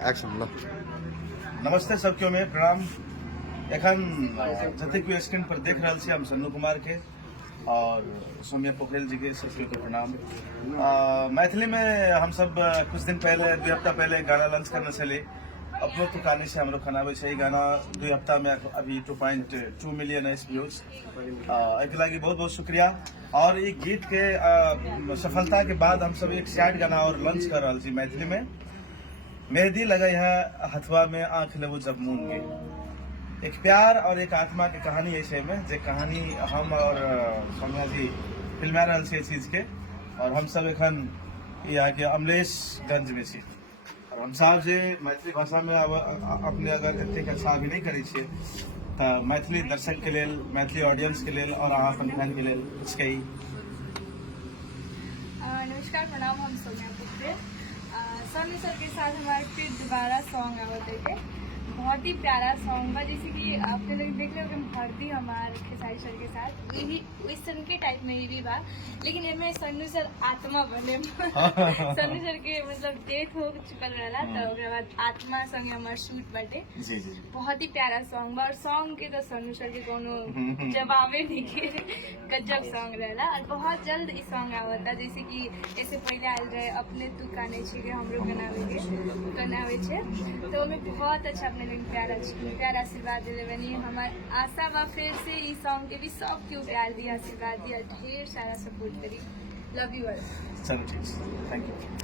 Action लो। नमस्ते सबके में प्रणाम। एखन जते भी स्क्रीन पर देख रहा छी हम सन्नू कुमार के और सौम्या पोखरेल जी के सबके को प्रणाम। मैथिली में हम सब कुछ दिन पहले 2 हफ्ता पहले गाना लॉन्च करने चले। अपनो तो कहानी से हम लोग खनाबे छै गाना 2 हफ्ता में अभी 2.2 मिलियन व्यूज। एक लगी बहुत बहुत शुक्रिया। और ये गीत के सफलता के बाद हम सब एक सैड गाना और लॉन्च कर रहा छी मैथिली में। मेहंदी लगाई है हथवा में आंख लेबू जब मून के। एक प्यार और एक आत्मा की कहानी ऐसे में जे कहानी हम और सौम्या जी फिल्मा रहा छे चीज के। और हम सब एखन यहाँ के अमलेशगंज में छी। और हम साहब जे मैथिली भाषा में अपने अगर एतेक अच्छा अभिनय करे छे तो मैथिली दर्शक के लेल, मैथिली ऑडियंस के लेल और अहाँ अपन फैन के लेल कुछ कही। नमस्कार, प्रणाम। हम सौम्या पोखरेल। सन्नू सर के साथ हमारे फिर दोबारा सॉन्ग आवत है। बहुत ही प्यारा सॉन्ग बा, जैसे कि आपने लोग देख रहे हो कि भरती हमारे खेसारी सर के साथ यही इस सन के टाइप में ही भी बा, लेकिन इनमें सन्नू सर आत्मा बने। सन्नू सर के मतलब डेथ हो चुकल रहा तो ओकरा बाद आत्मा संगे हमार शूट बाटे। बहुत ही प्यारा सॉन्ग बा और सॉन्ग के तो सन्नू सर के कोनो जवाबे नहीं के गजब सॉन्ग रहला। और बहुत जल्द इस सॉन्ग आवता, जैसे कि ऐसे पहले आयल रहे अपने तू काने छे के हमरो बनावे छे तो हमें बहुत अच्छा अपने प्यारा आशीर्वाद दे बनी। हमार आशा बा फिर से इस सॉन्ग के भी सब क्यों प्यार दिया, आशीर्वाद दिया, ढेर सारा सपोर्ट करी। Love you all. चलो ठीक, थैंक यू।